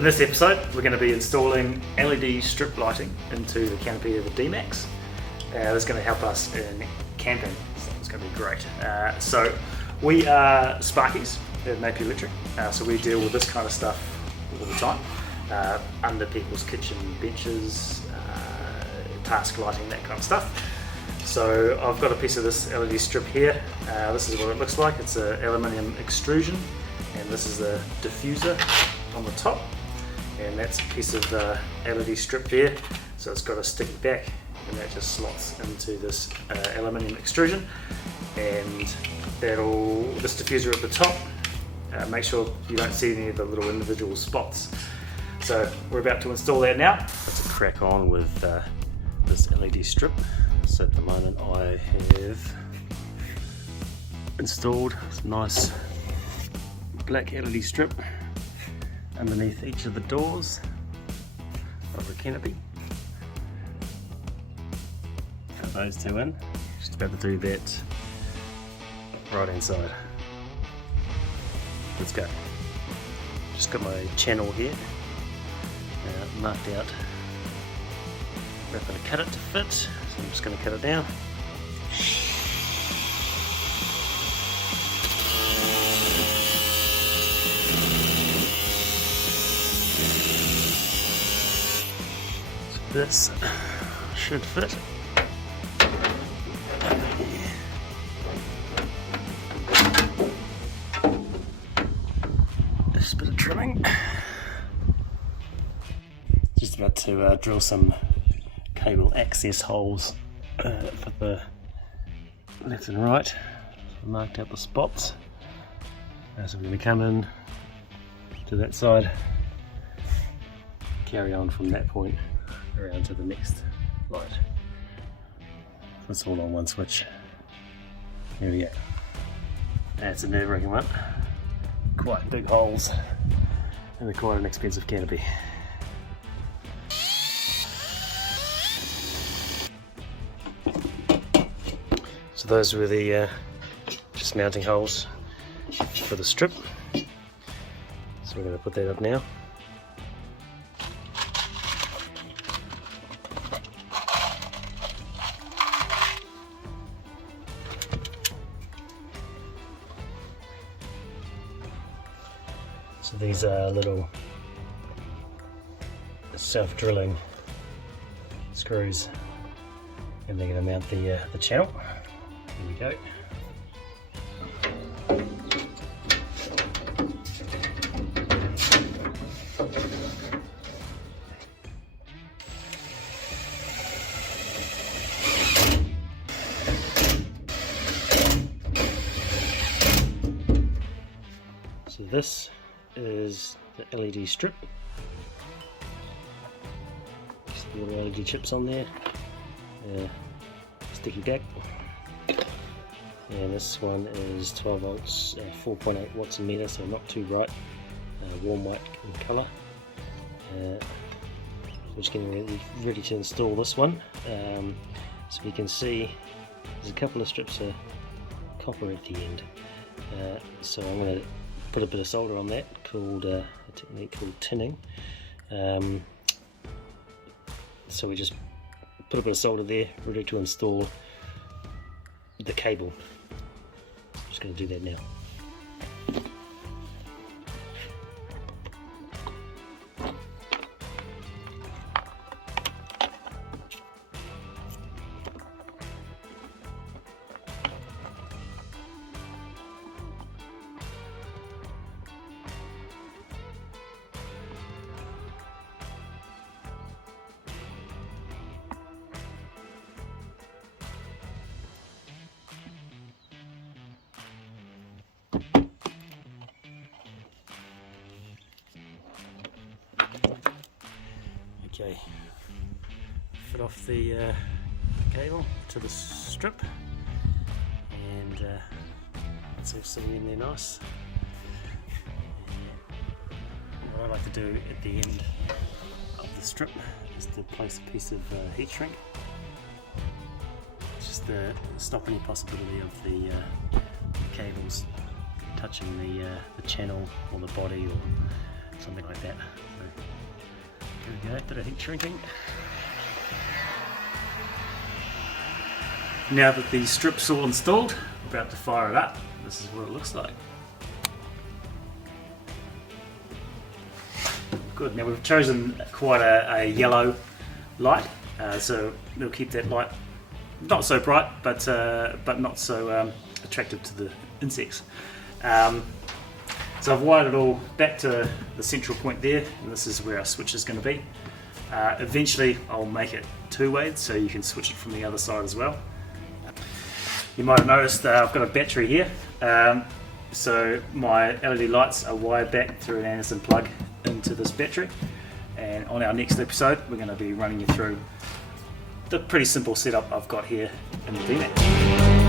In this episode, we're going to be installing LED strip lighting into the canopy of the Dmax. This is going to help us in camping, so it's going to be great. So we are Sparkies at Napier Electric, so we deal with this kind of stuff all the time, under people's kitchen benches, task lighting, that kind of stuff. So I've got a piece of this LED strip here. This is what it looks like. It's an aluminium extrusion, and this is the diffuser on the top, and that's a piece of LED strip there. So it's got a sticky back, and that just slots into this aluminium extrusion, and this diffuser at the top, make sure you don't see any of the little individual spots. So we're about to install that now. Let's crack on with this LED strip. So at the moment I have installed this nice black LED strip underneath each of the doors of the canopy. Got those two in. Just about to do that right hand side. Let's go. Just got my channel here marked out. We're going to cut it to fit, so I'm just going to cut it down. This should fit. Just a bit of trimming. Just about to drill some cable access holes for the left and right. I marked out the spots. So we're going to come in to that side, carry on from that point around to the next light. It's all on one switch. There we go. That's a nerve-wracking one. Quite big holes and quite an expensive canopy. So those were the just mounting holes for the strip. So we're going to put that up now. So these are little self-drilling screws, and they're going to mount the channel. There we go. So this is the LED strip. Just the little LED chips on there. Sticky back. And this one is 12 volts, 4.8 watts a meter, so not too bright, warm white in colour. We're just getting ready to install this one. So we can see there's a couple of strips of copper at the end. So I'm going to put a bit of solder on that, called a technique called tinning. So we just put a bit of solder there, ready to install the cable. Just going to do that now. Okay, fit off the cable to the strip, and it's all sitting in there nice. And what I like to do at the end of the strip is to place a piece of heat shrink, just to stop any possibility of the cables touching the channel or the body or something like that. So There we go, bit of heat shrinking. Now that the strip's all installed, we're about to fire it up. This is what it looks like. Good, now we've chosen quite a yellow light, so it'll keep that light not so bright, but not so attractive to the insects. So I've wired it all back to the central point there, and this is where our switch is going to be. Eventually I'll make it two-way, so you can switch it from the other side as well. You might have noticed I've got a battery here, so my LED lights are wired back through an Anderson plug into this battery, and on our next episode we're going to be running you through the pretty simple setup I've got here in the Dmax.